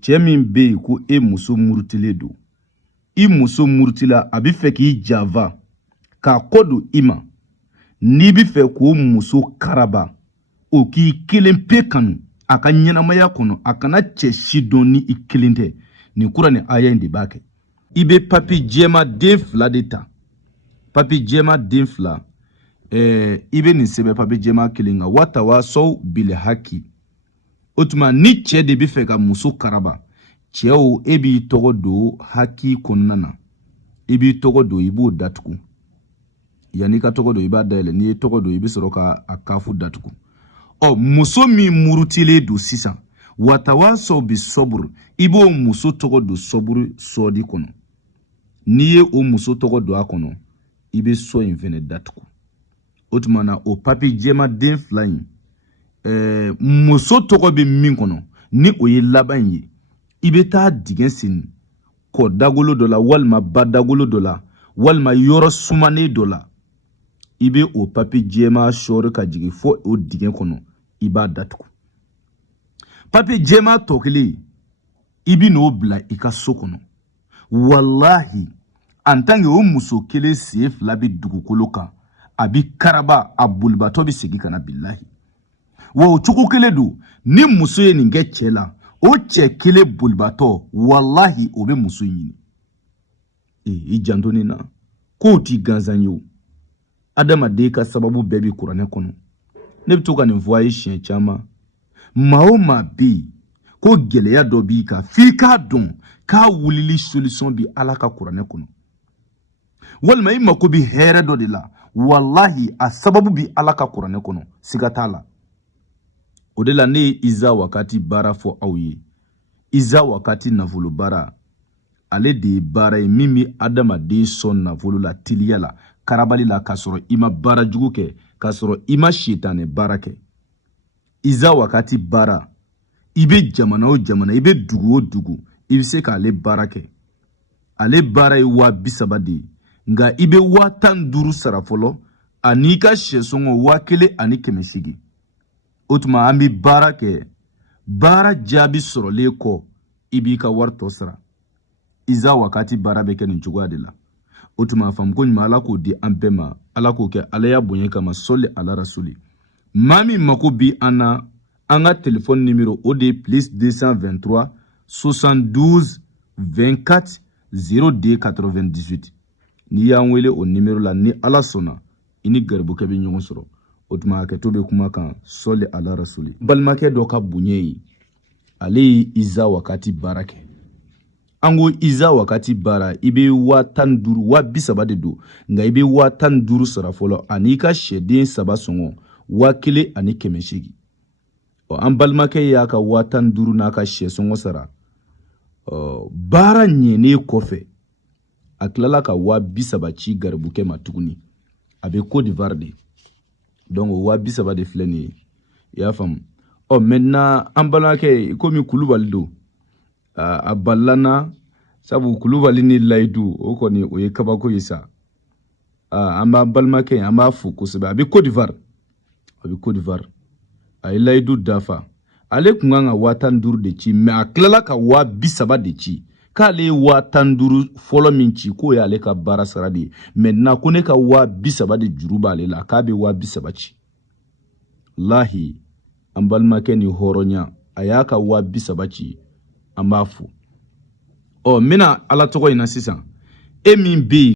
cɛ min bɛ yen ko e muso murutilen don, i muso murutila a bɛ fɛ k'i janfa k'a kɔ don i ma, n'i bɛ fɛ k'o muso karaba o k'i kelen pe kanu a ka ɲɛnamaya kɔnɔ, a kana cɛ si dɔn ni i kelen tɛ. Nin kura ni aya in de b'a kɛ. I bɛ papi jɛma den 2 de ta, papi jɛma den 2, i bɛ nin sɛbɛn papi jɛma 1 kan, watawasaw bil haki. O tuma ni cɛ de bɛ fɛ ka muso karaba, cɛw e b'i tɔgɔ don haki kɔnɔna na, i b'i tɔgɔ don, i b'o datugu. Yanni ka tɔgɔ don i b'a dayɛlɛ, n'i ye tɔgɔ don i bɛ sɔrɔ ka a kafu datugu. Muso min murutilen don sisan, watawasaw bi soburu, i b'o muso tɔgɔ don soburu sɔdi kɔnɔ. N'i ye o muso tɔgɔ don a kɔnɔ, i bɛ so in fɛnɛ datugu. O tuma na o papi jɛma den 2 in, muso tɔgɔ bɛ min kɔnɔ, ni o ye laban ye, i bɛ taa dingɛ sen kɔ dagolo dɔ la, walima ba dagolo dɔ la, walima yɔrɔ sumanen dɔ la, i bɛ o papi jɛma sɔɔri ka jigin fo o dingɛ kɔnɔ, i b'a datugu. Papi jɛma tɔ kelen i bɛ n'o bila i ka so kɔnɔ. Wallahi en tant que o muso kelen sen 2 bɛ dugukolo kan, a bɛ karaba, a bolibatɔ bɛ segin ka na billahi. Wa o cogo kelen don, ni muso ye nin kɛ cɛ la, o cɛ kelen bolibatɔ wallahi o bɛ muso ɲini. I janto nin na, k'o t'i gansan ye o. Adamaden ka sababu bɛɛ bɛ kuranɛ kɔnɔ. Ne bɛ to ka nin fɔ a ye siɲɛ caman. Maa o maa bɛ yen ko gɛlɛya dɔ b'i kan, f'i k'a dɔn k'a wulili solution bi Ala ka kuranɛ kɔnɔ. Walima i mako bɛ hɛrɛ dɔ de la, wallahi a sababu bi Ala ka kuranɛ kɔnɔ, siga t'a la. O de la ne ye Iza Wakati baara fɔ aw ye. Iza Wakati nafolo baara, ale de ye baara ye min bɛ adamaden sɔn nafolo la, tiliya la, karabali la, k'a sɔrɔ i ma baara jugu kɛ, k'a sɔrɔ i ma sitanɛ baara kɛ. Iza Wakati baara, i bɛ jamana o jamana, i bɛ dugu o dugu, i bɛ se k'ale baara kɛ. Ale baara ye 30,000 de ye, nka i bɛ 15,000 sara fɔlɔ, ani ka sɛsɔngɔ 1,800. O tuma an bɛ baara kɛ, baara jaabi sɔrɔlen kɔ, i b'i ka wari tɔ sara. Iza Wakati baara bɛ kɛ nin cogoya de la. O tuma a faamu ko ɲuman Ala k'o di an bɛɛ ma, Ala k'o kɛ Ala ya bonya kama, sɔli ala rasuli. Maa min mako bi an na, an ka téléphone numéro o de ye +223 72 24 02 98. N'i y'an wele o numéro la, ni Ala sɔnna, i ni garibukɛ bɛ ɲɔgɔn sɔrɔ. O tuma hakɛto bɛ kuma kan, sɔli ala rasuli. Balimakɛ dɔ ka bonya ye, ale ye Iza Wakati baara kɛ. An ko Iza Wakati baara, i bɛ 15,000 de don, nka i bɛ 15,000 sara fɔlɔ, ani ka sɛden 3 sɔngɔ 1,800. An balimakɛ y'a ka 15,000 n'a ka sɛsɔngɔ sara. Baara ɲɛnen kɔfɛ, a tilala ka 30,000 ci garibukɛ ma tuguni. A bɛ Côte d'Ivoire de. Donc 30,000 de filɛ nin ye. I y'a faamu. Maintenant an balimakɛ komi Kulubali don, a balana sabu Kulubali ni Layidu o kɔni o ye kabako ye sa. An b'a balimakɛ an b'a fo kosɛbɛ. A bɛ Côte d'Ivoire. A bɛ Côte d'Ivoire. A ye Layidu dafa. Ale kun kan ka 15,000 de ci, mais a tilala ka 30,000 de ci. K'ale ye 15,000 fɔlɔ min ci, k'o y'ale ka baara sara de ye. Maintenant ko ne ka 30,000 de juru b'ale la, k'a bɛ 30,000 ci. Lahi an balimakɛ ni hɔrɔnya, a y'a ka 30,000 ci, an b'a fo. N bɛna Ala tɔgɔ in na sisan. E min bɛ yen